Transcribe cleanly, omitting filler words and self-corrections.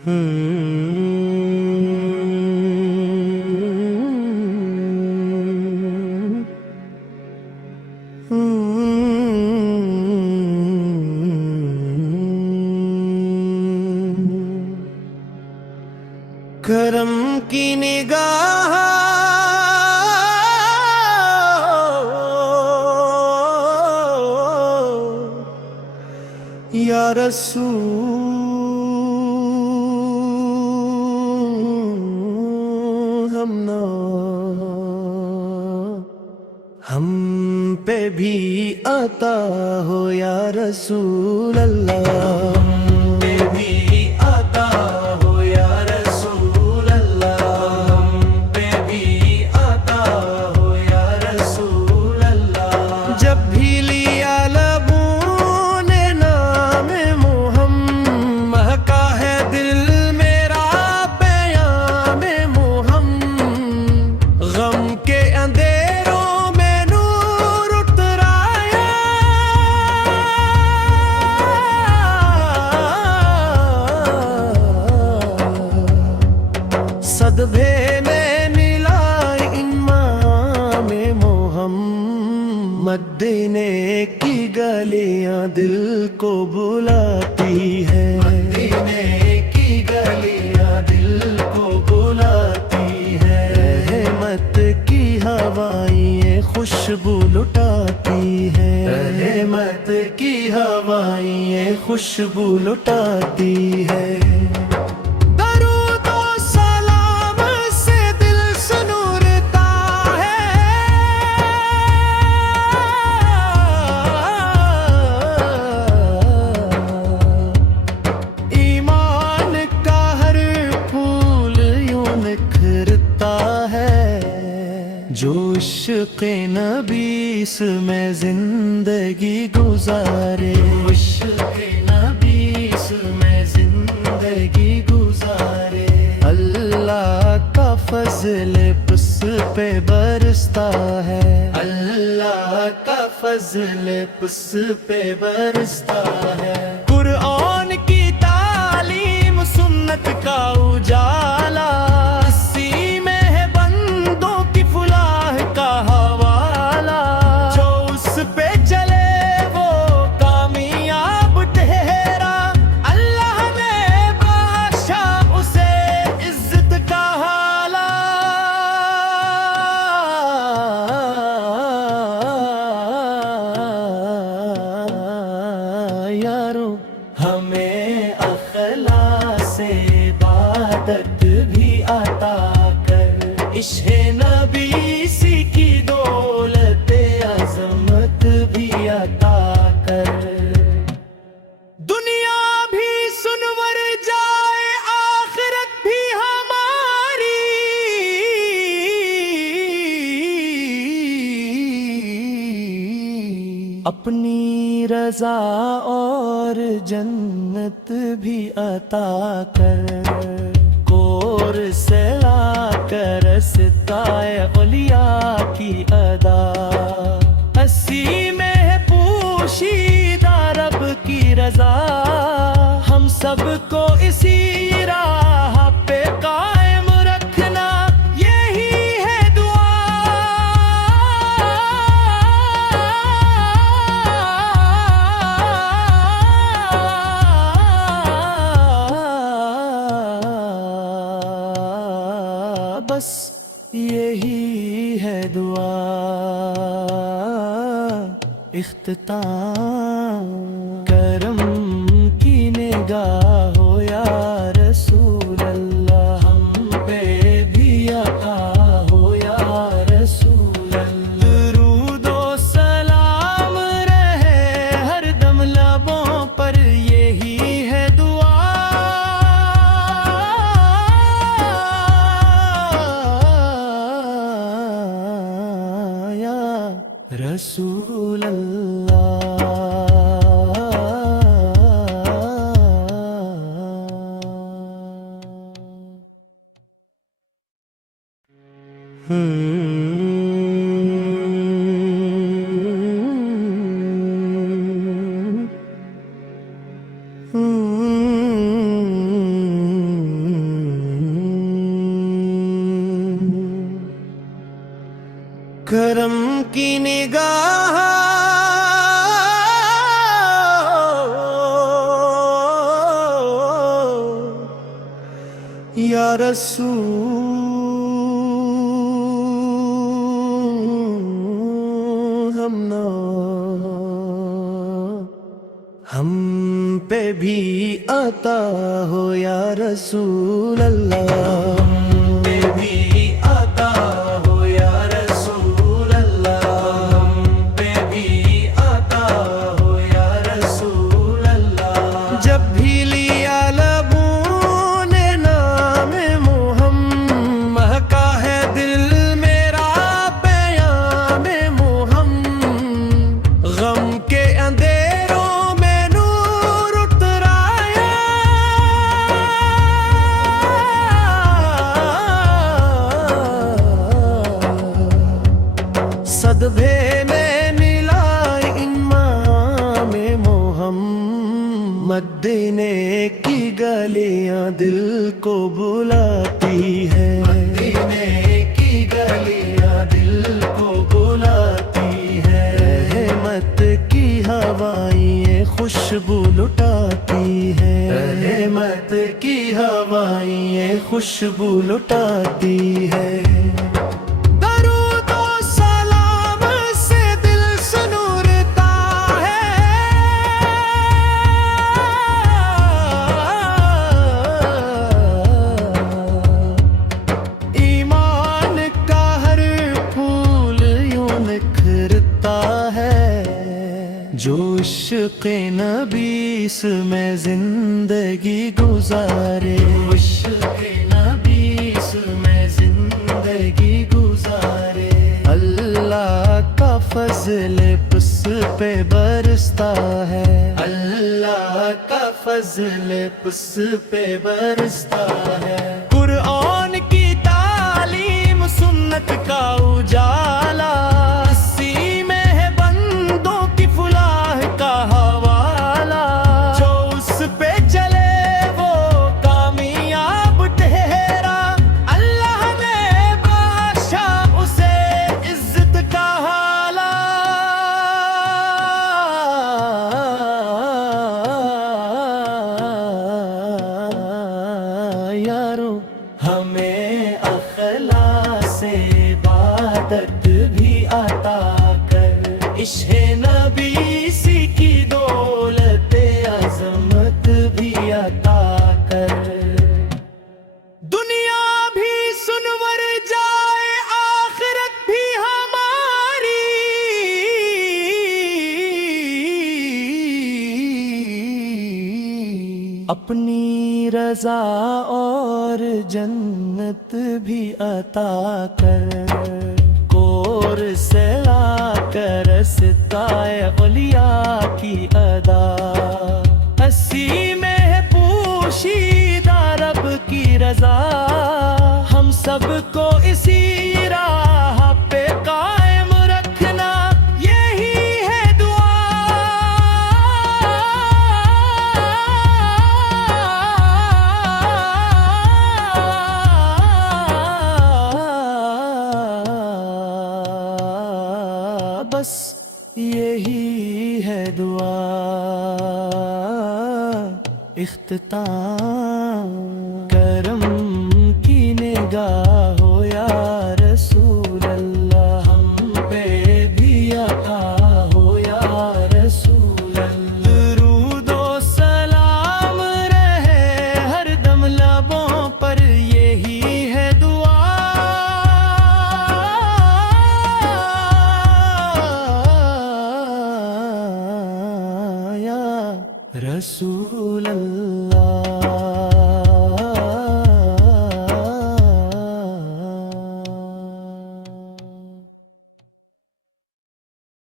کرم کی نگاہ یا رسول ہم پہ بھی عطا ہو یا رسول اللہ، ہم پہ بھی عطا ہو یا رسول اللہ، ہم پہ بھی عطا ہو یا رسول اللہ۔ جب بھی لیا لبوں نے نام محمد، مہکا ہے دل میرا پیام محمد، غم کے اندھیروں میں نور اترایا، صدبے میں ملا امام محمد، مدینے کی گلیاں دل کو بلاتی ہیں، مدینے کی گلیاں دل کو بلاتی ہیں، رحمت کی ہوائیں خوشبو لٹاتی ہیں، رحمت کی ہوائیں خوشبو لٹاتی ہیں۔ درود و سلام سے دل سنورتا ہے، ایمان کا ہر پھول یوں نکھرتا ہے، جو عشق نبی میں زندگی گزارے، عشق نبی میں زندگی گزارے، اللہ کا فضل اس پہ برستا ہے، اللہ کا فضل اس پہ برستا ہے۔ قرآن کی تعلیم سنت کا اجالا، اسی میں ہے بندوں کی فلاح کا حوالہ، جو اس پہ چلے وہ کامیاب ٹھہرا، اللہ نے بخشا اسے عزت کا حالہ۔ یارو ہمیں اخلاص عبادت بھی عطا کر، عشق نبی سی کی دولت عظمت بھی عطا کر، دنیا بھی سنور جائے آخرت بھی ہماری، اپنی رضا اور جنت بھی عطا کر، کور سے لا کر ستائے اولیاء کی ادا، اسی میں ہے پوشیدہ رب کی رضا، ہم سب کو اسی راہ پہ قائم رکھنا، یہی ہے دعا۔ بس یہی ہے دعا، اختتام کرم کی نگاہ ہو یا رسول اللہ، ہم پہ بھی عطا ہو یا رسول اللہ، درود و سلام رہے ہر دم لبوں پر، یہی ہے دعا۔ یا رسول اللہ۔ کرم کی نگاہ یا رسول ہم پہ بھی عطا ہو یا رسول اللہ، ہم پہ بھی عطا ہو یا رسول اللہ، ہم پہ بھی عطا ہو یا رسول اللہ۔ جب بھی لیا لبوں نے نام محمد کا ہے دل میرا پیام محمد، غم کے اندھیروں میں نور اترایا، صدبے میں ملا امام محمد، مدینے کی گلیاں دل کو بلاتی ہے، مدینے کی گلیاں دل کو بلاتی ہے، رحمت کی ہوائیں خوشبو لٹاتی ہے، رحمت کی ہوائیں خوشبو لٹاتی ہے۔ درود و سلام سے دل سنورتا ہے، ایمان کا ہر پھول یوں نکھرتا ہے، جو عشق نبی میں زندگی گزارے، عشق نبی میں زندگی گزارے، اللہ کا فضل اس پہ برستا ہے، اللہ کا فضل اس پہ برستا ہے۔ قرآن کی تعلیم سنت کا اجالا، اسی میں ہے بندوں کی فلاح کا حوالہ، جو اس پہ چلے وہ کامیاب ٹھہرا، اللہ نے بخشا اسے عزت کا حالہ۔ یارو ہمیں اخلاص عبادت بھی عطا کر، عشق نبی سی کی دولت عظمت بھی عطا کر، دنیا بھی سنور جائے آخرت بھی ہماری، اپنی رضا اور جنت بھی عطا کر، کور سے لا کر ستائے اولیاء کی ادا، اسی میں ہے پوشیدہ رب کی رضا، ہم سب کو اسی راہ پہ قائم رکھنا، یہی ہے دعا۔ بس یہی ہے دعا، اختتام کرم کی نگاہ ہو یا رسول اللہ، ہم پہ بھی عطا ہو یا رسول اللہ، درود و سلام رہے ہر دم لبوں پر، یہی ہے دعا۔ یا رسول اللہ